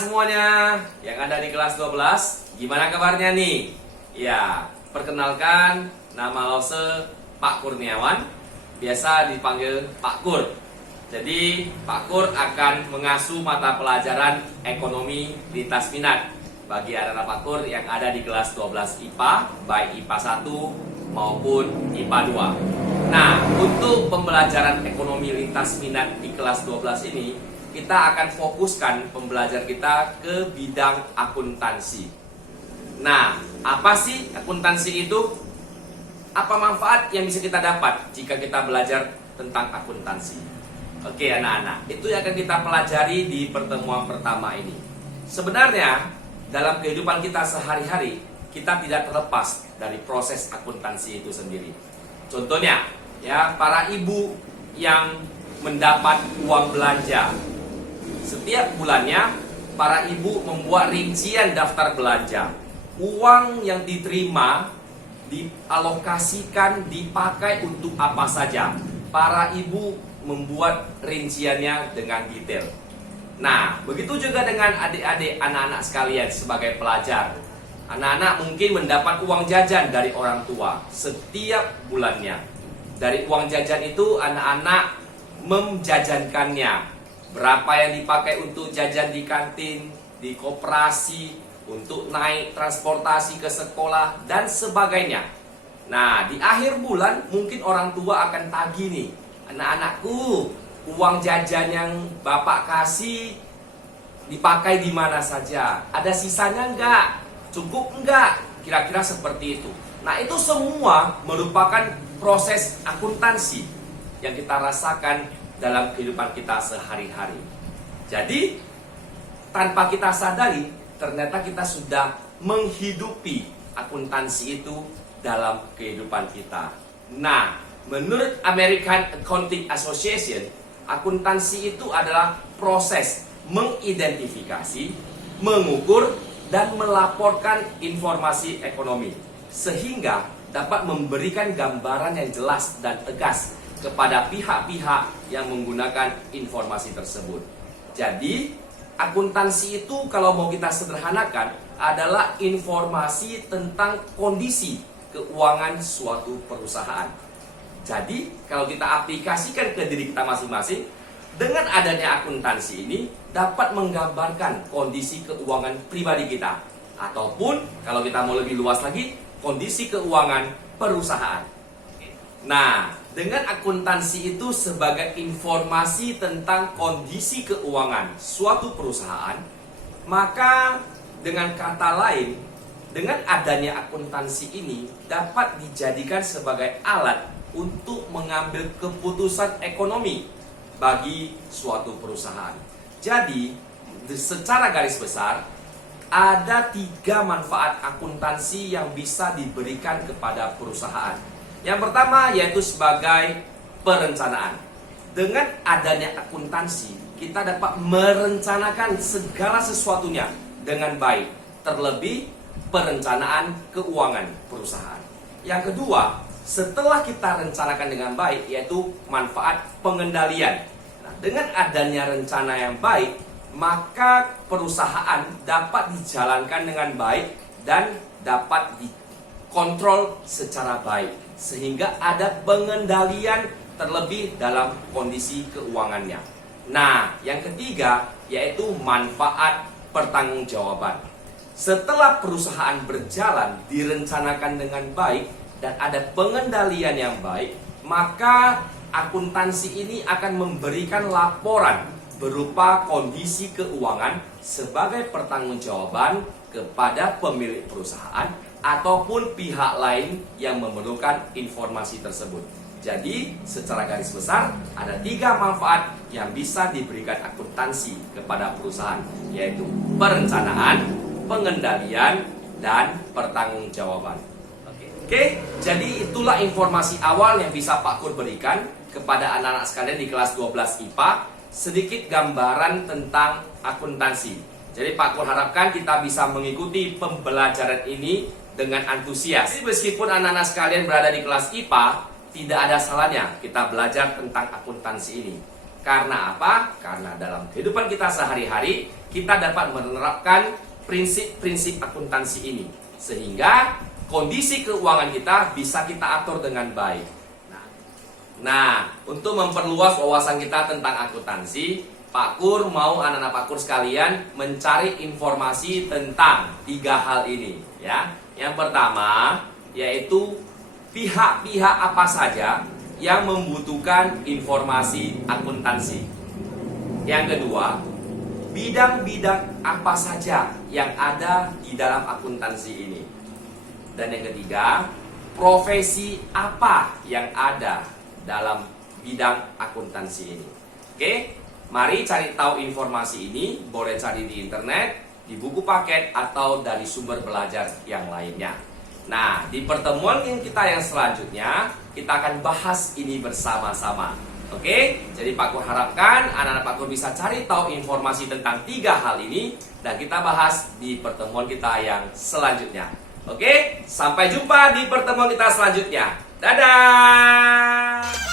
semuanya yang ada di kelas 12, gimana kabarnya nih? Ya, perkenalkan, nama Lose Pak Kurniawan, biasa dipanggil Pak Kur. Jadi Pak Kur akan mengasuh mata pelajaran ekonomi lintas minat bagi anak-anak Pak Kur yang ada di kelas 12 IPA, baik IPA 1 maupun IPA 2. Nah, untuk pembelajaran ekonomi lintas minat di kelas 12 ini, kita akan fokuskan pembelajaran kita ke bidang akuntansi. Nah, apa sih akuntansi itu? Apa manfaat yang bisa kita dapat jika kita belajar tentang akuntansi? Oke anak-anak, itu yang akan kita pelajari di pertemuan pertama ini. Sebenarnya, dalam kehidupan kita sehari-hari, kita tidak terlepas dari proses akuntansi itu sendiri. Contohnya, ya, para ibu yang mendapat uang belanja. Setiap bulannya, para ibu membuat rincian daftar belanja. Uang yang diterima, dialokasikan, dipakai untuk apa saja. Para ibu membuat rinciannya dengan detail. Nah, begitu juga dengan adik-adik anak-anak sekalian sebagai pelajar. Anak-anak mungkin mendapat uang jajan dari orang tua setiap bulannya. Dari uang jajan itu, anak-anak menjajankannya. Berapa yang dipakai untuk jajan di kantin, di koperasi, untuk naik transportasi ke sekolah, dan sebagainya. Nah, di akhir bulan mungkin orang tua akan tagih nih, anak-anakku, uang jajan yang bapak kasih dipakai di mana saja? Ada sisanya enggak? Cukup enggak? Kira-kira seperti itu. Nah, itu semua merupakan proses akuntansi yang kita rasakan dalam kehidupan kita sehari-hari. Jadi, tanpa kita sadari, ternyata kita sudah menghidupi akuntansi itu dalam kehidupan kita. Nah, menurut American Accounting Association, akuntansi itu adalah proses mengidentifikasi, mengukur, dan melaporkan informasi ekonomi, sehingga dapat memberikan gambaran yang jelas dan tegas kepada pihak-pihak yang menggunakan informasi tersebut. Jadi, akuntansi itu kalau mau kita sederhanakan adalah informasi tentang kondisi keuangan suatu perusahaan. Jadi, kalau kita aplikasikan ke diri kita masing-masing, dengan adanya akuntansi ini dapat menggambarkan kondisi keuangan pribadi kita. Ataupun, kalau kita mau lebih luas lagi, kondisi keuangan perusahaan. Nah, dengan akuntansi itu sebagai informasi tentang kondisi keuangan suatu perusahaan, maka dengan kata lain, dengan adanya akuntansi ini dapat dijadikan sebagai alat untuk mengambil keputusan ekonomi bagi suatu perusahaan. Jadi, secara garis besar, ada 3 manfaat akuntansi yang bisa diberikan kepada perusahaan. Yang pertama yaitu sebagai perencanaan. Dengan adanya akuntansi, kita dapat merencanakan segala sesuatunya dengan baik, terlebih perencanaan keuangan perusahaan. Yang kedua, setelah kita rencanakan dengan baik, yaitu manfaat pengendalian. Nah, dengan adanya rencana yang baik, maka perusahaan dapat dijalankan dengan baik dan dapat dikontrol secara baik, sehingga ada pengendalian terlebih dalam kondisi keuangannya. Nah, yang ketiga yaitu manfaat pertanggungjawaban. Setelah perusahaan berjalan, direncanakan dengan baik dan ada pengendalian yang baik, maka akuntansi ini akan memberikan laporan berupa kondisi keuangan sebagai pertanggungjawaban kepada pemilik perusahaan ataupun pihak lain yang memerlukan informasi tersebut. Jadi, secara garis besar, ada 3 manfaat yang bisa diberikan akuntansi kepada perusahaan, yaitu perencanaan, pengendalian, dan pertanggungjawaban. Oke, jadi itulah informasi awal yang bisa Pak Kur berikan kepada anak-anak sekalian di kelas 12 IPA, sedikit gambaran tentang akuntansi. Jadi Pak Kur harapkan kita bisa mengikuti pembelajaran ini dengan antusias. Jadi meskipun anak-anak sekalian berada di kelas IPA, tidak ada salahnya kita belajar tentang akuntansi ini. Karena apa? Karena dalam kehidupan kita sehari-hari, kita dapat menerapkan prinsip-prinsip akuntansi ini. Sehingga kondisi keuangan kita bisa kita atur dengan baik. Nah, untuk memperluas wawasan kita tentang akuntansi, Pak Kur mau anak-anak Pak Kur sekalian mencari informasi tentang 3 hal ini. Ya, yang pertama yaitu pihak-pihak apa saja yang membutuhkan informasi akuntansi. Yang kedua, bidang-bidang apa saja yang ada di dalam akuntansi ini. Dan yang ketiga, profesi apa yang ada dalam bidang akuntansi ini. Oke, mari cari tahu informasi ini. Boleh cari di internet, di buku paket, atau dari sumber belajar yang lainnya. Nah, di pertemuan kita yang selanjutnya, kita akan bahas ini bersama-sama. Oke, jadi Pak Kur harapkan anak-anak Pak Kur bisa cari tahu informasi tentang 3 hal ini, dan kita bahas di pertemuan kita yang selanjutnya. Oke, sampai jumpa di pertemuan kita selanjutnya. Dadah!